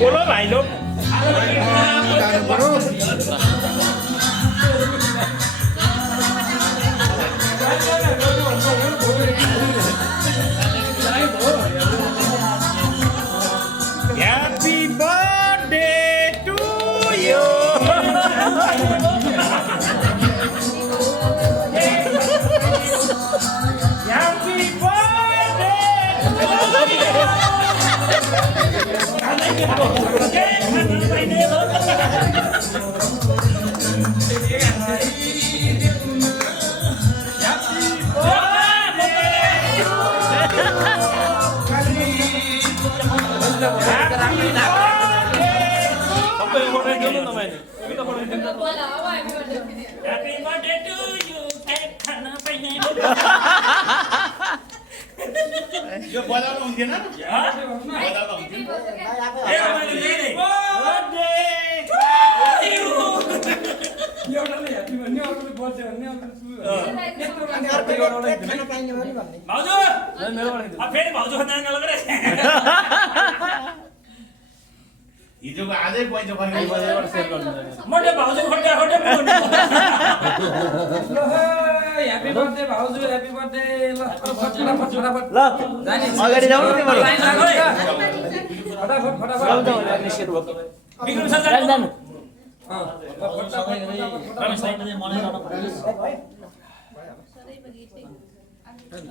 बोलो भाइ लोग Happy birthday to you. Happy birthday to you. यो बजाउनु हुन्थेन हिजोको आजै पैसा मैले भाउजू खट्टा Happy birthday, भाउजू Happy birthday ल फटाफट ल अगाडि जाऊ न तिम्रो फटाफट निस्केर भयो विक्रम सर जानु रमेश भाइ पनि मनै गर्न पर्छ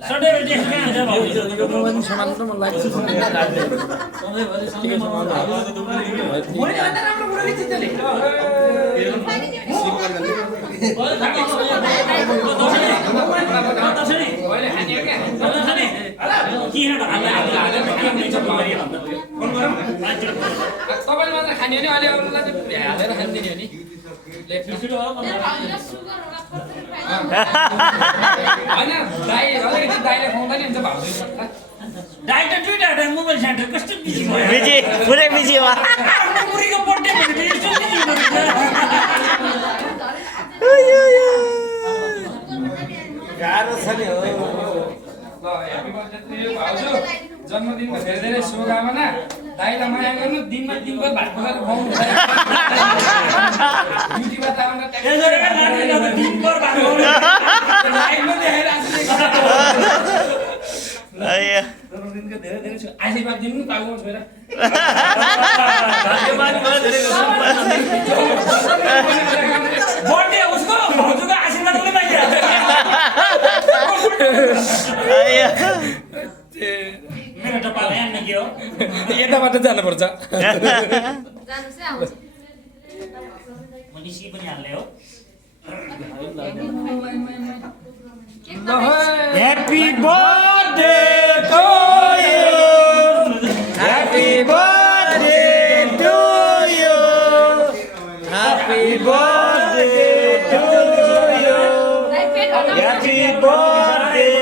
सधैँ भरि देख्न हुन्छ भाउजू यो पनि समान त मलाई लाग्छ सधैँ भरि सधैँ समान मैले अन्त राम्रो कुरा लेख्छ त्यसले तपाईँले मात्र खाने हो नि अहिले अरूलाई चाहिँ हालेर खानिदिने हो नि होइन दाइ अलिकति दाइले खुवाउँदा नि हुन्छ भाउजू दाइ त दुईवटा मोबाइल सेन्टर कस्तो बिजी भयो बिजी पुरै बिजी भयो बुढीको बर्थडे भनेपछि यस्तो बिजी हुनुहुन्छ गाह्रो छ नि हो ल ह्यापी बर्थडे टु यु भाउजू जन्मदिनको धेरै धेरै शुभकामना दाइलाई माया गर्नु दिनमा दिनभर भात पकाएर खुवाउनु ड्युटीमा त आउँदा दिनभर भात खुवाउनु लाइनमा देखाइरहेको जन्मदिनको धेरै धेरै आशीर्वाद दिनु पाउनु छोरा बर्थडे उसको भाउजूको आशीर्वाद पनि मागिरहेको मेरो त पाला यहाँ के हो यताबाट जानुपर्छ मनिसी पनि हाल्ने हो Happy birthday to you. Happy birthday to you. Happy birthday to you. Happy birthday to you. Happy birthday.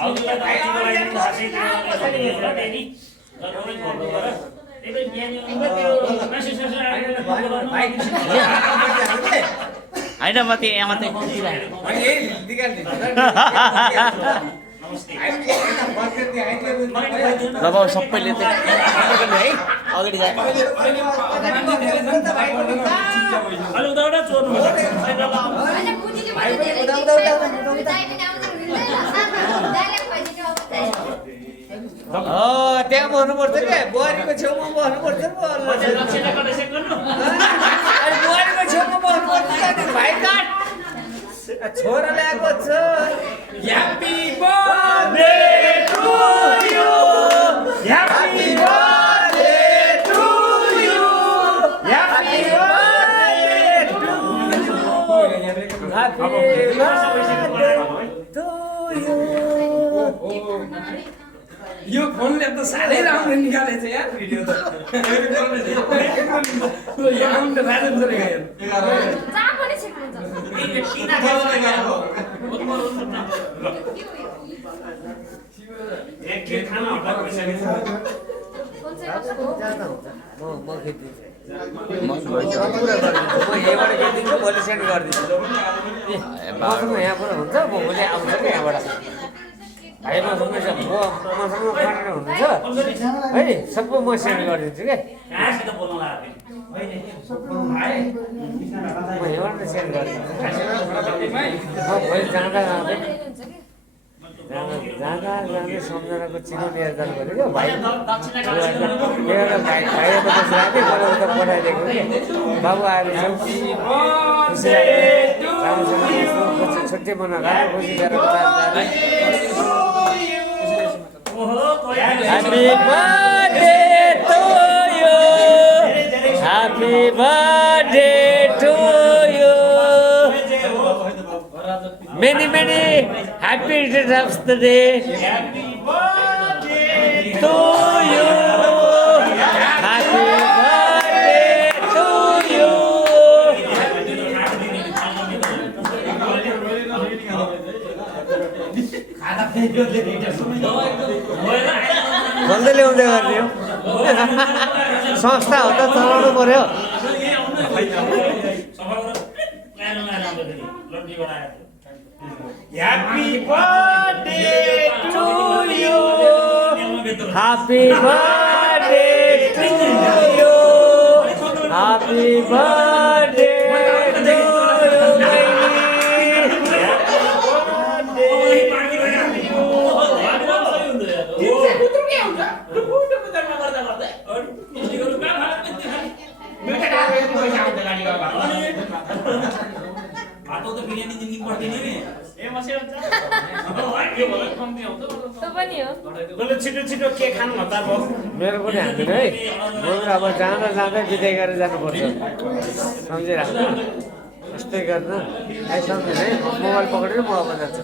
भाउजूलाई भाइजीको लागि पनि खासै त्यो होला त्यही जरुरी भन्नु भएर त्यही ज्ञानी मेसेज हैन म त्यो यहाँ मात्रै अब सबैले चाहिँ है अगाडि जाए अलि उदाउडा चोर्नु त्यहाँ बस्नुपर्छ क्या बुहारीको छेउमा बस्नुपर्छ बुहारीको छेउमा बस्नुपर्छ भाइ काट छोरा ल्याएको छ happy birthday to you happy birthday to you happy birthday to you happy birthday to you यो फोनले त साह्रै राम्रो निकालेछ यार भिडियो त यो फोन त राजन सर गयो जहाँ पनि छिक्नुहुन्छ किन खाएको एक के खाना हटाएको छ म खिचिदिन्छु म यहीँबाट खिचिदिन्छु भोलि सेन्ड गरिदिन्छु मसँग यहाँ पुरा हुन्छ म भोलि आउँछु कि यहाँबाट भाइ मसँग खनेर हुनुहुन्छ है सबै म सेन्ड गरिदिन्छु क्या म यहाँबाट सेन्ड गरिदिन्छु म भोलि जाँदा जाँदै सम्झनाको चिनाउने याद गरेको क्या भाइ भाइहरू बसिरहेको थिएँ मलाई उता पठाइदिएको कि बाबु आएर खुसी राम्रोसँग छुट्टी मनाएर राम्रो खुसी गरेर Happy birthday to you. Happy birthday to you. Many happy returns of the day. Happy birthday to you. Happy birthday to you. भन्दै ल्याउँदै गरिदियो संस्था हो त चलाउनु पर्यो Happy birthday to you. Happy birthday to you. Happy birthday to you. छिटो के खानु मेरो पनि हान्दिनँ है बरु अब जाँदै बिदाई गरेर जानुपर्छ सम्झिराख्नु यस्तै गर्न है सम्झिनु है मोबाइल पक्रेर म अब जान्छु